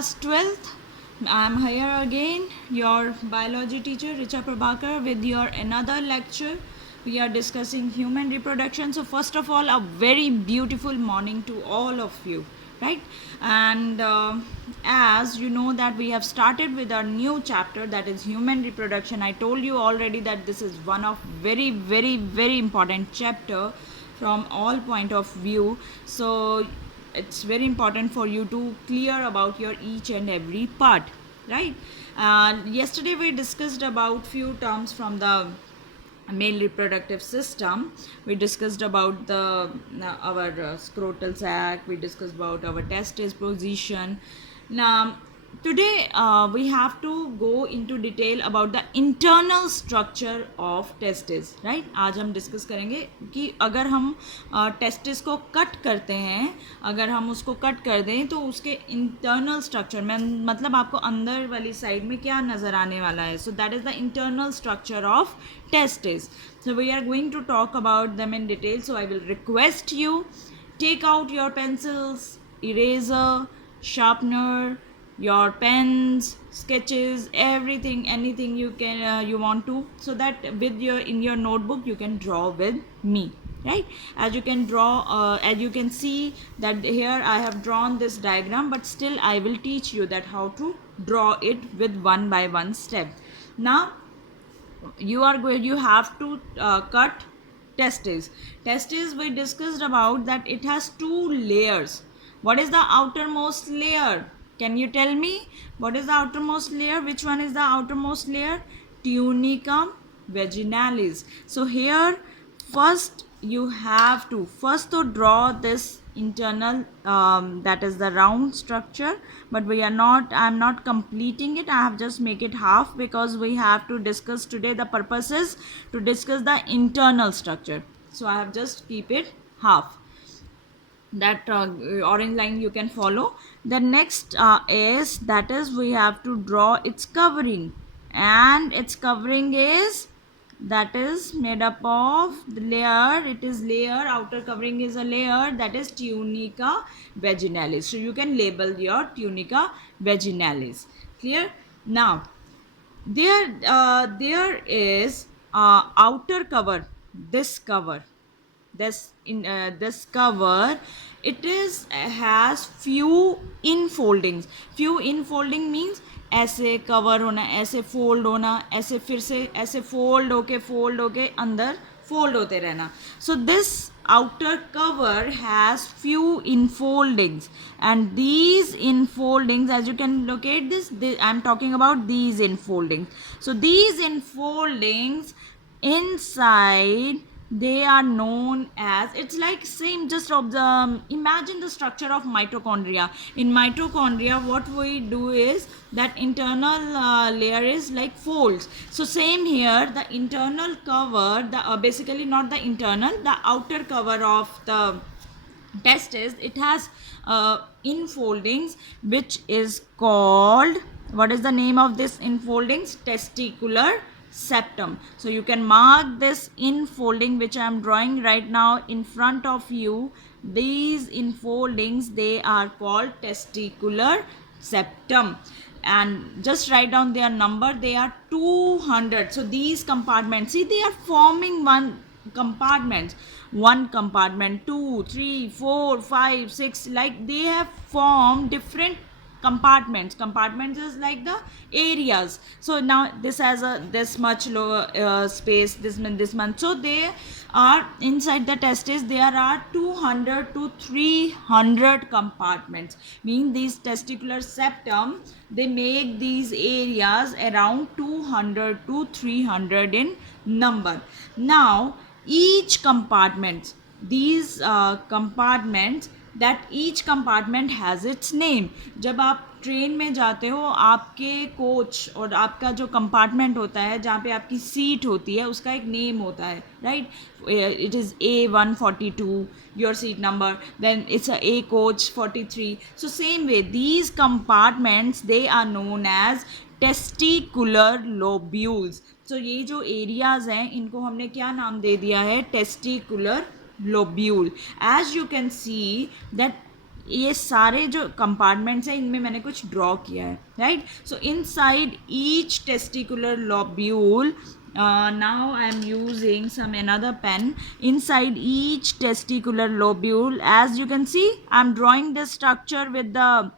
class 12th. I'm here again, your biology teacher Richa Prabhakar, with your another lecture. We are discussing human reproduction. So first of all, a very beautiful morning to all of you, right? And as you know that we have started with our new chapter, that is human reproduction. I told you already that this is one of very important chapter from all point of view. So it's very important for you to clear about your each and every part, right? Yesterday we discussed about few terms from the male reproductive system. We discussed about the our scrotal sac. We discussed about our testis position. Now today we have to go into detail about the internal structure of testis, right? आज हम discuss करेंगे कि अगर हम testis को cut करते हैं, अगर हम उसको कट कर दें तो उसके इंटरनल स्ट्रक्चर में मतलब आपको अंदर वाली साइड में क्या नज़र आने वाला है. So that is the internal structure of testes. So we are going to talk about them in detail. So I will request you, take out your pencils, eraser, sharpener, your pens, sketches, everything, anything you can you want to, so that with your in your notebook you can draw with me, right? As you can draw, as you can see that here I have drawn this diagram, but still I will teach you that how to draw it with one by one step. Now you have to cut testes. We discussed about that it has two layers. What is the outermost layer? Can you tell me what is the outermost layer? Which one is the outermost layer? Tunica vaginalis. So here first you have to draw this internal that is the round structure, but I'm not completing it. I have just make it half because we have to discuss today, the purpose is to discuss the internal structure. So I have just keep it half. That orange line you can follow. The next is that is we have to draw its covering, and its covering is that is made up of the layer. It is layer, outer covering is a layer, that is tunica vaginalis. So you can label your tunica vaginalis. Clear? Now there is outer cover, this cover, this cover, it is has few infolding means ऐसे cover होना, ऐसे fold होना, ऐसे फिर से ऐसे fold होके अंदर फोल्ड होते रहना. So this outer cover has few infoldings, and these infoldings, as you can locate this, I'm talking about these infoldings. So these infoldings inside, they are known as, it's like same, just observe, imagine the structure of mitochondria. In mitochondria what we do is that internal layer is like folds. So same here, the internal cover, the basically not the internal, the outer cover of the testis, it has infoldings, which is called, what is the name of this infoldings? Testicular septum. So you can mark this infolding which I am drawing right now in front of you. These infoldings, they are called testicular septum, and just write down their number. They are 200. So these compartments, see, they are forming one compartment, 2, 3, 4, 5, 6, like they have formed different compartments is like the areas. So now this has a this much lower space, this month. So they are inside the testes, there are 200 to 300 compartments, mean these testicular septum, they make these areas around 200 to 300 in number. Now each compartment, these compartments, that each compartment has its name. जब आप train में जाते हो, आपके coach और आपका जो compartment होता है जहाँ पे आपकी सीट होती है, उसका एक नेम होता है, right? It is A142 your seat number, then it's a A coach 43. So same way these compartments, they are known as testicular lobules. So ये जो एरियाज़ हैं, इनको हमने क्या नाम दे दिया है? Testicular lobule. As you can see that ये सारे जो कंपार्टमेंट्स हैं इनमें मैंने कुछ ड्रॉ किया है, right. So inside each testicular lobule, now I am using some another pen. Inside each testicular lobule, as you can see, I am drawing this structure with the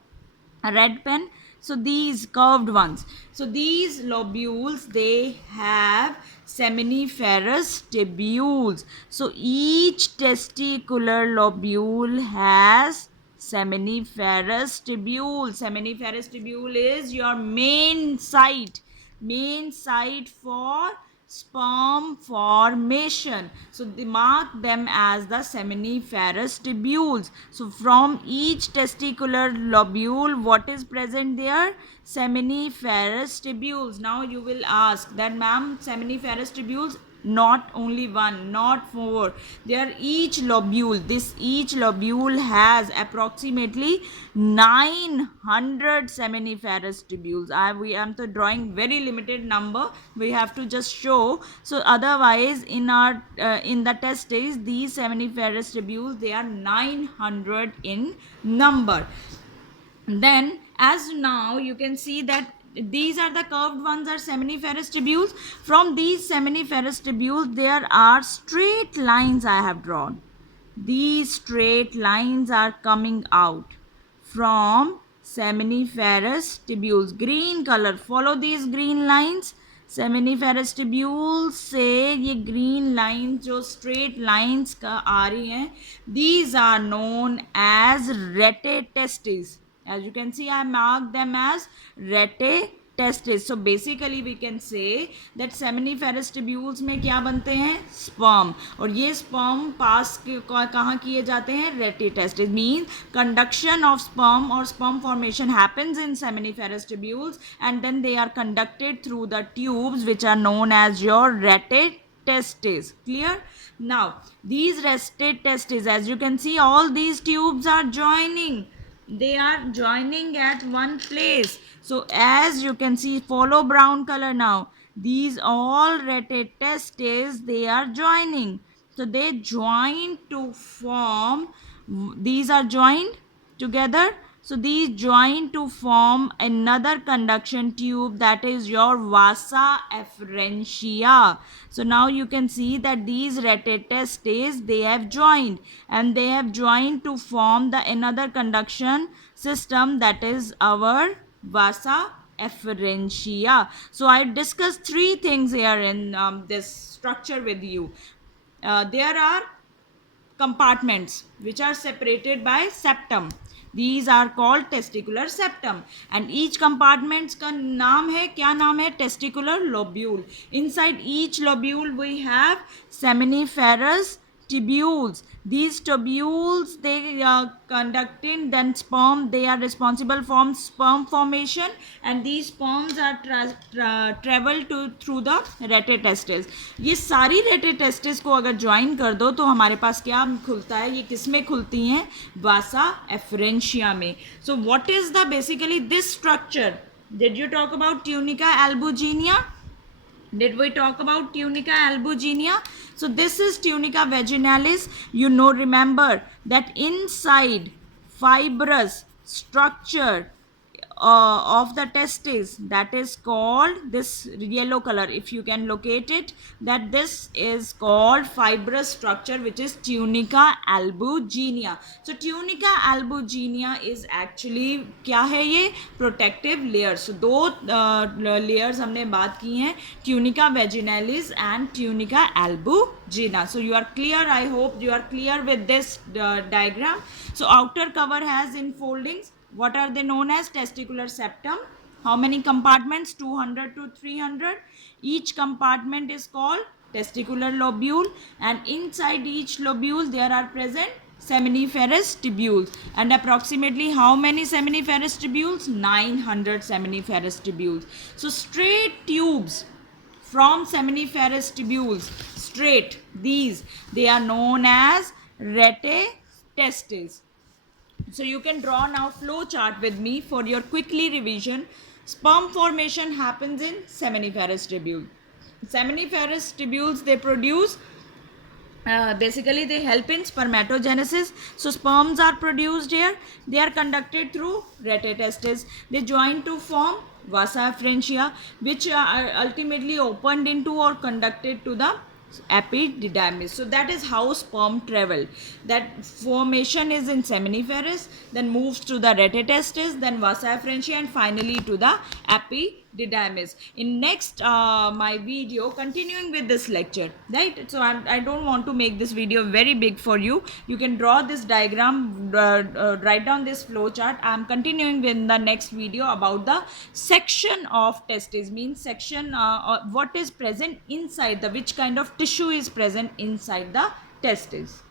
red pen. So these curved ones, so these lobules, they have seminiferous tubules. So each testicular lobule has seminiferous tubule. Seminiferous tubule is your main site for sperm formation. So they mark them as the seminiferous tubules. So from each testicular lobule, what is present there? Seminiferous tubules. Now you will ask that, ma'am, seminiferous tubules, not only one, not four, they are each lobule, each lobule has approximately 900 seminiferous tubules. We am to drawing very limited number, we have to just show. So otherwise in our in the test days, these seminiferous tubules, they are 900 in number. Then as now you can see that these are the curved ones are seminiferous tubules. From these seminiferous tubules, there are straight lines I have drawn. These straight lines are coming out from seminiferous tubules. Green color, follow these green lines. Seminiferous tubules से ये green lines जो straight lines का आ रही हैं, these are known as rete testes. As you can see, I marked them as rete testes. So basically we can say that seminiferous tubules में क्या बनते हैं? Sperm. और ये sperm पास कहाँ किए जाते हैं? Rete testes. Means conduction of sperm or sperm formation happens in seminiferous tubules, and then they are conducted through the tubes which are known as your rete testes. Clear? Now these rete testes, as you can see, all these tubes are joining. They are joining at one place. So as you can see, follow brown color now. These all rete testes, they are joining. So they join to form, these are joined together. So these join to form another conduction tube, that is your vasa efferentia. So now you can see that these rete testes, they have joined, and they have joined to form the another conduction system, that is our vasa efferentia. So I discussed three things here in this structure with you. There are compartments which are separated by septum. These are called testicular septum, and each compartments का नाम है, क्या नाम है? Testicular lobule. Inside each lobule we have seminiferous tubules. These tubules, they conducting then sperm, they are responsible for sperm formation, and these sperms are travel to through the rete testes. ये सारी rete testes को अगर join कर दो तो हमारे पास क्या खुलता है? ये किस में खुलती हैं? वासा एफरेंशिया में. So what is the basically this structure? Did you talk about tunica albuginea? Did we talk about tunica albuginea? So this is tunica vaginalis. You know, remember that inside fibrous structure of the testes, that is called this yellow color, if you can locate it, that this is called fibrous structure, which is tunica albuginea. So tunica albuginea is actually क्या है ये? Protective layer. So दो layers हमने बात की हैं, tunica vaginalis and tunica albuginea. So you are clear, I hope you are clear with this diagram. So outer cover has enfoldings. What are they known as? Testicular septum. How many compartments? 200 to 300. Each compartment is called testicular lobule, and inside each lobule there are present seminiferous tubules. And approximately how many seminiferous tubules? 900 seminiferous tubules. So straight tubes from seminiferous tubules, straight, these, they are known as rete testes. So you can draw now flow chart with me for your quickly revision. Sperm formation happens in seminiferous tubule. Seminiferous tubules, they produce Basically they help in spermatogenesis. So sperms are produced here. They are conducted through retetestes. They join to form vasa efferentia, which are ultimately opened into or conducted to the epididymis. So that is how sperm travel. That formation is in seminiferous, then moves to the retetestes, then vasa efferentia, and finally to the epididymis. In next my video, continuing with this lecture, right? So I don't want to make this video very big for you. You can draw this diagram, write down this flow chart. I am continuing with the next video about the section of testes, means section, what is present inside the, which kind of tissue is present inside the testes.